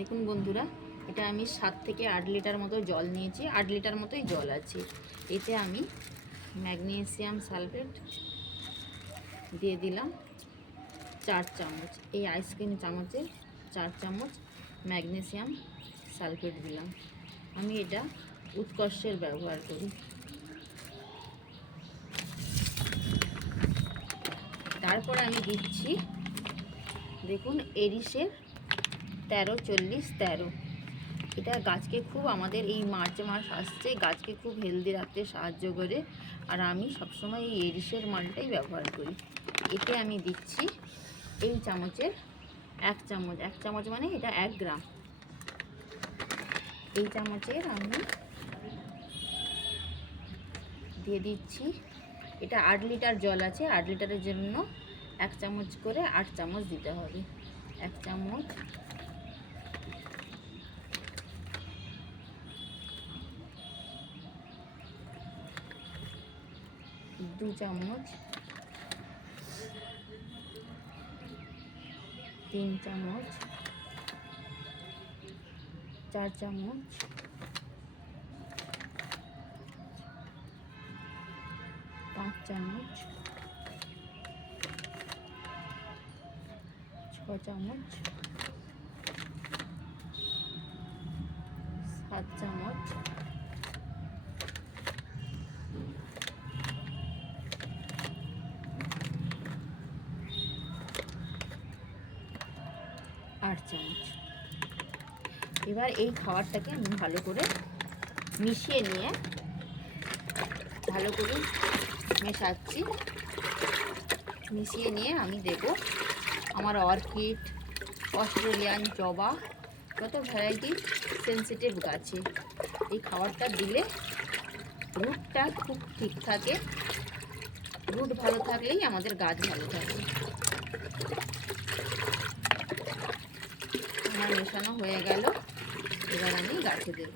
দেখুন বন্ধুরা, এটা আমি 7 থেকে 8 লিটার মতো জল নিয়েছি। 8 লিটার মতোই জল আছে। এতে আমি ম্যাগনেসিয়াম সালফেট দিয়ে দিলাম 4 চামচ। এই আইসক্রিম চামচে 4 চামচ ম্যাগনেসিয়াম সালফেট দিলাম। আমি এটা উৎকর্ষের ব্যবহার করি। তারপর আমি দিচ্ছি, দেখুন, এরিসের 13-40-13। এটা গাছকে খুব, আমাদের এই মার্চ মাস আসছে, গাছকে খুব হেলদি রাখতে সাহায্য করে। আর আমি সবসময় এই এরিসের মালটাই ব্যবহার করি। এতে আমি দিচ্ছি এই চামচের 1 চামচ। 1 চামচ মানে এটা 1 গ্রাম। এই চামচের আমি দিয়ে দিচ্ছি, এটা 8 লিটার জল আছে। 8 লিটারের জন্য 1 চামচ করে 8 চামচ দিতে হবে। 1 চামচ, 2 চামচ, 3 চামচ, 4 চামচ, 5 চামচ, 6 চামচ, 7 চামচ, 8 চামচ। এবার এই খাবারটাকে আমি ভালো করে মিশিয়ে নিয়ে ভালো করে মেশাচ্ছি। মিশিয়ে নিয়ে আমি দেব আমার অর্কিড, অস্ট্রেলিয়ান জবা, যত ভ্যারাইটি সেন্সিটিভ গাছে এই খাবারটা দিলে রুটটা খুব ঠিক থাকে। রুট ভালো থাকলেই আমাদের গাছ ভালো থাকে। আমার মেশানো হয়ে গেল, এবার আমি গাছে দেব।